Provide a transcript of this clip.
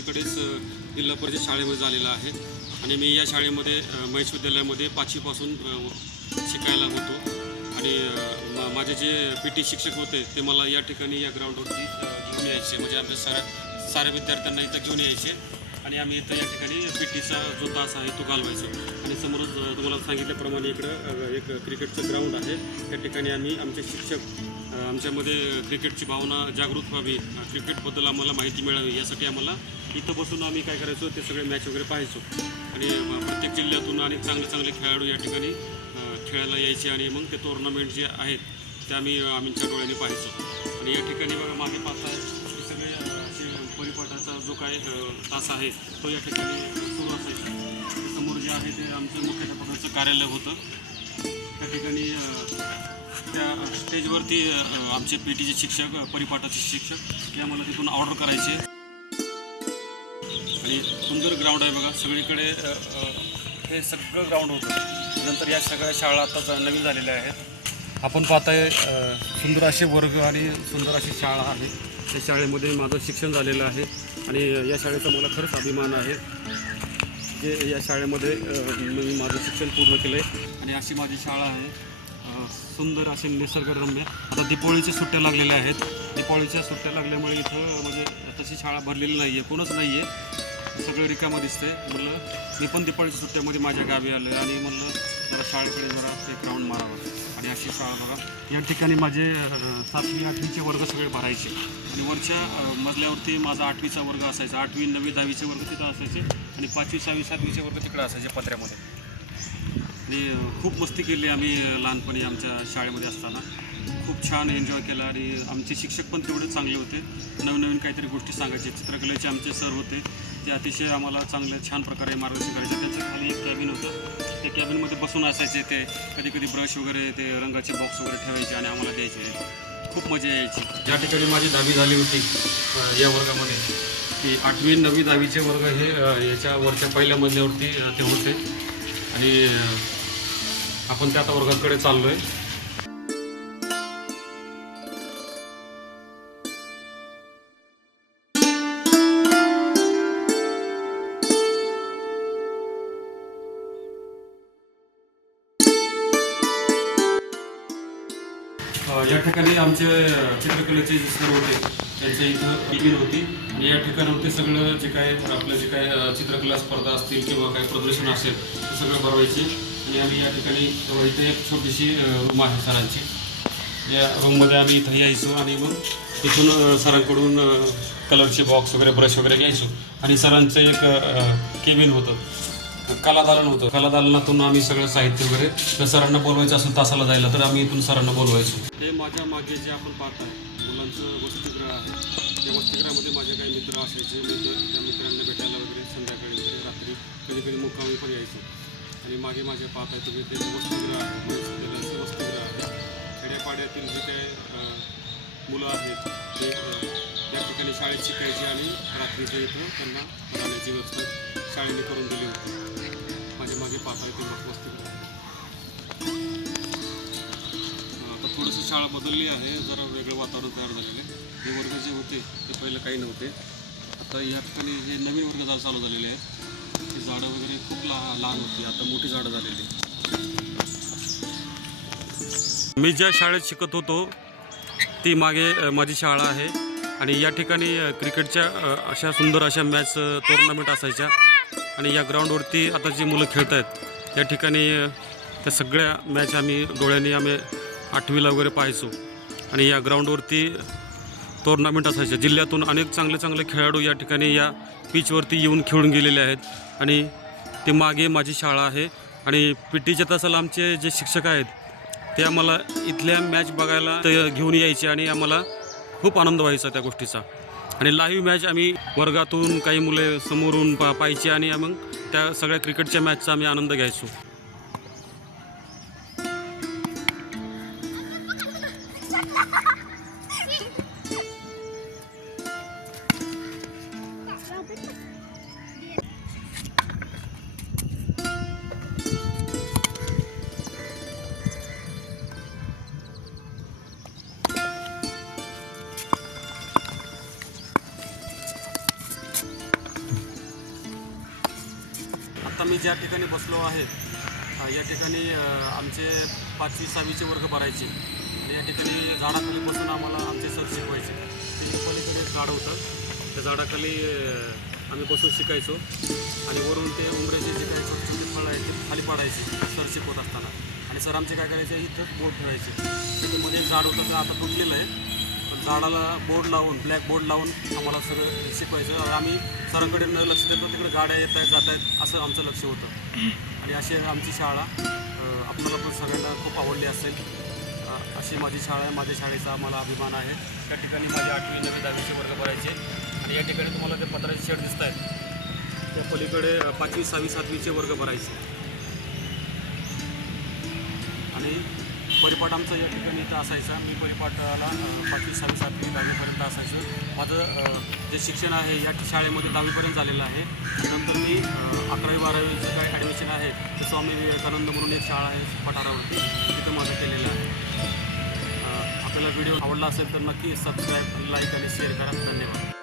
पलीकडेच जिल्हा परिषद शाळेमध्ये झालेला आहे आणि मी या शाळेमध्ये महेश विद्यालयामध्ये 5वी पासून शिकायला होतो आणि माझे जे PT शिक्षक होते ते मला या ठिकाणी या ग्राउंडवरती घेऊन यायचे, म्हणजे आमच्या साऱ्या विद्यार्थ्यांना इथं घेऊन यायचे आणि आम्ही इथं या ठिकाणी PTचा जो तास आहे तो घालवायचो. आणि समोरच तुम्हाला सांगितल्याप्रमाणे इकडं एक क्रिकेटचं ग्राउंड आहे. त्या ठिकाणी आम्ही आमचे शिक्षक आमच्यामध्ये क्रिकेटची भावना जागृत व्हावी, क्रिकेटबद्दल आम्हाला माहिती मिळावी यासाठी आम्हाला इथं बसून आम्ही काय करायचो ते सगळे मॅच वगैरे पाहायचो आणि प्रत्येक जिल्ह्यातून अनेक चांगले खेळाडू या ठिकाणी खेळायला यायचे आणि मग ते टुर्नामेंट जे आहेत ते आमच्या डोळ्यांनी पाहायचो. आणि या ठिकाणी बघा मागे पाहताय हे सगळे असे परिपाठाचा जो काय तास आहे तो या ठिकाणी सुरू असायचा. समोर जे आहे ते आमचं मुख्याध्यापकाचं कार्यालय होतं. त्या ठिकाणी त्या स्टेजवरती आमचे PTचे शिक्षक, परिपाठाचे शिक्षक ते आम्हाला तिथून ऑर्डर करायचे. आणि सुंदर ग्राउंड आहे बघा, सगळीकडे हे सगळं ग्राउंड होतं. नंतर या सगळ्या शाळा आता नवीन झालेल्या आहेत. आपण पाहताय सुंदर असे वर्ग आणि सुंदर अशी शाळा आहे. त्या शाळेमध्ये माझं शिक्षण झालेलं आहे आणि या शाळेचा मला खरंच अभिमान आहे जे या शाळेमध्ये मी माझं शिक्षण पूर्ण केलं आहे. आणि अशी माझी शाळा आहे, सुंदर असे निसर्गरम्य. आता दिवाळीच्या सुट्ट्या लागलेल्या आहेत. दिवाळीच्या सुट्ट्या लागल्यामुळे इथं म्हणजे तशी शाळा भरलेली नाही आहे, कोणच नाही आहे, सगळं रिकामं दिसतंय. म्हणलं मी पण दिवाळीच्या सुट्ट्यामध्ये माझ्या गावी आलो आणि म्हणलं जरा शाळेकडे जरा एक राऊंड मारावं. आणि अशी शाळा बघा, या ठिकाणी माझे 7वी 8वीचे वर्ग सगळे भरायचे आणि वरच्या मजल्यावरती माझा 8वीचा वर्ग असायचा. 8वी 9वी 10वीचे वर्ग तिथं असायचे आणि 5वी 6वी 7वीचे वर्ग तिकडं असायचे पत्र्यामध्ये. आणि खूप मस्ती केली आम्ही लहानपणी आमच्या शाळेमध्ये असताना. खूप छान एन्जॉय केला आणि आमचे शिक्षक पण तेवढे चांगले होते. नवीन काहीतरी गोष्टी सांगायचे. चित्रकलेचे आमचे सर होते, ते अतिशय आम्हाला चांगल्या छान प्रकारे मार्गदर्शन करायचे. त्यांच्या खाली एक कॅबिन होतं, त्या कॅबिनमध्ये बसून असायचे. ते कधी ब्रश वगैरे ते रंगाचे बॉक्स वगैरे ठेवायचे आणि आम्हाला द्यायचे. खूप मजा यायची. ज्या ठिकाणी माझी 10वी झाली होती या वर्गामध्ये, की 8वी 9वी 10वीचे वर्ग हे याच्या वरच्या पहिल्या मजल्यावरती ते होते आणि आपण त्या आता वर्गाकडे चाललो आहे. या ठिकाणी आमचे चित्रकलेचे जे सर होते त्यांच्या इथं टिफिन होती आणि या ठिकाणावरती सगळं जे काय चित्रकला स्पर्धा असतील किंवा काही प्रदर्शन असेल ते सगळं भरवायचे. आणि आम्ही या ठिकाणी इथे एक छोटीशी रूम आहे सरांची. या रूममध्ये आम्ही इथं यायचो आणि मग तिथून सरांकडून कलरचे बॉक्स वगैरे ब्रश वगैरे घ्यायचो. आणि सरांचं एक केबिन होतं, कलादालन होतं. कलादालनातून आम्ही सगळं साहित्य वगैरे तर सरांना बोलवायचं असेल तासाला जायला तर आम्ही इथून सरांना बोलवायचो. हे माझ्या मागे जे आपण पाहताय मुलांचं वसतिगृह आहे. त्या वसतिगृहामध्ये माझे काही मित्र असायचे. मी त्या मित्रांना भेटायला वगैरे संध्याकाळी वगैरे रात्री कधी मुक्कामी पण यायचो. आणि मागे माझे पाहताय तुम्ही ते वसतिगृह आहे, महेश विद्यालयाचं वसतिगृह आहे. खेड्यापाड्यातील जे काही मुलं आहेत ते त्या ठिकाणी शाळेत शिकायचे आणि रात्रीचं इथं त्यांना राहण्याची व्यवस्था शाळेने करून दिली होती. माझ्या मागे पाहताय ते वसतिगृह. आता थोडंसं शाळा बदलली आहे, जरा वेगळं वातावरण तयार झालेलं आहे. हे वर्ग जे होते ते पहिलं काही नव्हते. आता या ठिकाणी हे नवीन वर्ग चालू झालेले आहेत. ही झाडं वगैरे खूप लहान होती, आता मोठी झाडं झालेली. मी ज्या शाळेत शिकत होतो ती मागे माझी शाळा आहे आणि या ठिकाणी क्रिकेटच्या अशा सुंदर अशा मॅच टुर्नामेंट असायच्या. आणि या ग्राउंडवरती आता जी मुलं खेळत आहेत त्या ठिकाणी त्या सगळ्या मॅच आम्ही डोळ्यांनी 8वीला वगैरे पाहायचो. आणि या ग्राउंडवरती टुर्नामेंट असायच्या. जिल्ह्यातून अनेक चांगले खेळाडू या ठिकाणी या पिचवरती येऊन खेळून गेलेले आहेत. आणि ते मागे माझी शाळा आहे. आणि PTच्या तासाला आमचे जे शिक्षक आहेत ते आम्हाला इथल्या मॅच बघायला घेऊन यायचे आणि आम्हाला खूप आनंद व्हायचा त्या गोष्टीचा. आणि लाईव्ह मॅच आम्ही वर्गातून काही मुले समोरून पाहायची आणि मग त्या सगळ्या क्रिकेटच्या मॅचचा आम्ही आनंद घ्यायचो. आता मी ज्या ठिकाणी बसलो आहे या ठिकाणी आमचे 5वी 6वीचे वर्ग भरायचे आणि या ठिकाणी झाडाखाली बसून आम्हाला आमचे सर शिकवायचे. ते पलीकडे झाड होतं, त्या झाडाखाली आम्ही बसून शिकायचो आणि वरून ते उंबऱ्याचे जे काही छोटे छोटे फळं आहेत ते खाली पाडायचे सर शिकवत असताना. आणि सर आमचे काय करायचे, इथं बोर्ड ठेवायचे. त्याच्यामध्ये एक झाड होतं ते आता तुटलेलं आहे, पण झाडाला बोर्ड लावून ब्लॅक बोर्ड लावून आम्हाला सगळं शिकवायचं. आम्ही सरांकडे न लक्ष देतो, तिकडे गाड्या येत आहेत जात आहेत असं आमचं लक्ष होतं. आणि अशी आमची शाळा आपल्याला पण सगळ्यांना खूप आवडली असेल. अशी माझी शाळा आहे, माझ्या शाळेचा आम्हाला अभिमान आहे. त्या ठिकाणी माझे 8वी 9वी 10वीचे वर्ग भरायचे आणि या ठिकाणी तुम्हाला ते पत्राचे शेड दिसत आहेत, त्या पलीकडे 5वी 6वी 7वीचे वर्ग भरायचे. आणि परिपाठ आमचा या ठिकाणी इथं असायचा. मी परिपाठाला 5वी 6वी 7वी 10वीपर्यंत असायचं. माझं जे शिक्षण आहे या शाळेमध्ये 10वीपर्यंत झालेलं आहे. नंतर मी 11वी 12वीचं काही ॲडमिशन आहे ते स्वामी विवेकानंद म्हणून एक शाळा आहे पठारावरती, तिथं माझं केलेलं आहे. आपल्याला व्हिडिओ आवडला असेल तर नक्की सबस्क्राईब, लाईक आणि शेअर करा. धन्यवाद.